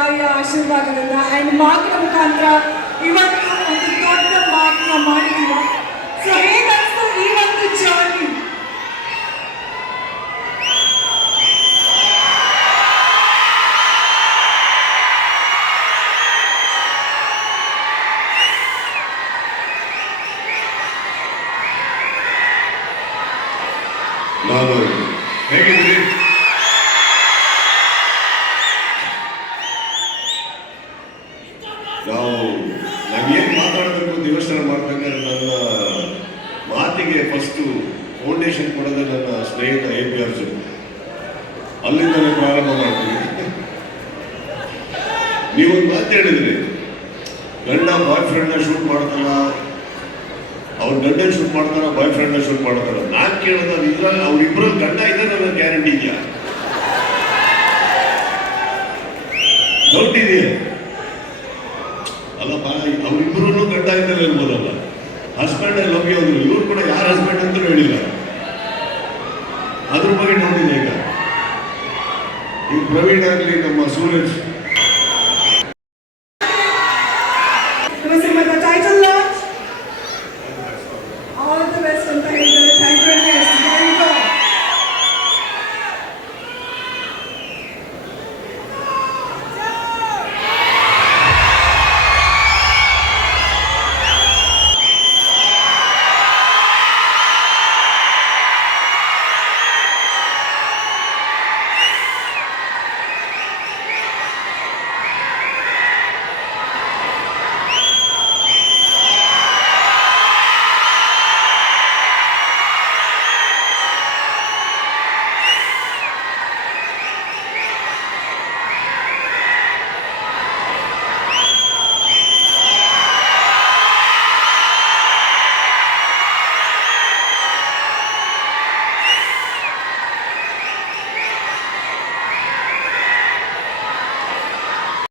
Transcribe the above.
ತಾಯಿಯ ಆಶೀರ್ವಾದದಿಂದ ಆ್ಯಂಡ್ ಮಾತಿನ ಮುಖಾಂತರ ಇವತ್ತು ಒಂದು ದೊಡ್ಡ ಮಾತನ್ನ ಮಾಡಿದೀವ. ಸೊ ಹೇಗನ್ನಿಸ್ತು ಈ ಒಂದು ಜರ್ನಿ? ನಾನು ಹೇಗಿದ್ರಿ? ನಾವೇನು ಮಾತಾಡಬೇಕು ಅಂತ ಯೋಚನೆ ಮಾಡ್ಬೇಕಾದ್ರೆ ನನ್ನ ಮಾತಿಗೆ ಫಸ್ಟು ಫೌಂಡೇಶನ್ ಕೊಡೋದೇ ನನ್ನ ಸ್ನೇಹಿತ AP ಅರ್ಜುನ್. ಅಲ್ಲಿಂದಲೇ ಪ್ರಾರಂಭ ಮಾಡ್ತೀನಿ. ನೀವೊಂದು ಮಾತು ಹೇಳಿದ್ರಿ, ಗಂಡ ಬಾಯ್ ಫ್ರೆಂಡ್ನ ಶೂಟ್ ಮಾಡ್ತಾರ, ಅವ್ರ ಗಂಡನ ಶೂಟ್ ಮಾಡ್ತಾರ, ಬಾಯ್ ಫ್ರೆಂಡ್ನ ಶೂಟ್ ಮಾಡ್ತಾರ. ನಾನು ಕೇಳೋದು ಇದ್ರಲ್ಲಿ ಅವ್ರಿಬ್ರಲ್ಲಿ ಗಂಡ ಇದ್ದಾರೆ ನನ್ನ ಗ್ಯಾರಂಟಿ ಇದೆಯಾ? ಡೌಟ್ ಇದೆಯಾ? ಅಲ್ಲಪ್ಪ, ಅವ್ರಿಬ್ರು ಗಂಡ ಇದ್ದಾರೆ ಅನ್ಬೋದಲ್ಲ. ಹಸ್ಬೆಂಡ್ ಐ ಲವ್ ಯು ಅಂದ್ರು, ಇವ್ರು ಕೂಡ ಯಾರ ಹಸ್ಬೆಂಡ್ ಅಂತ ಹೇಳಿಲ್ಲ. ಅದ್ರ ಬಗ್ಗೆ ನೋಡಿಲ್ಲ. ಈಗ ಪ್ರವೀಣ್ ಆಗಲಿ, ನಮ್ಮ ಸೂರಜ್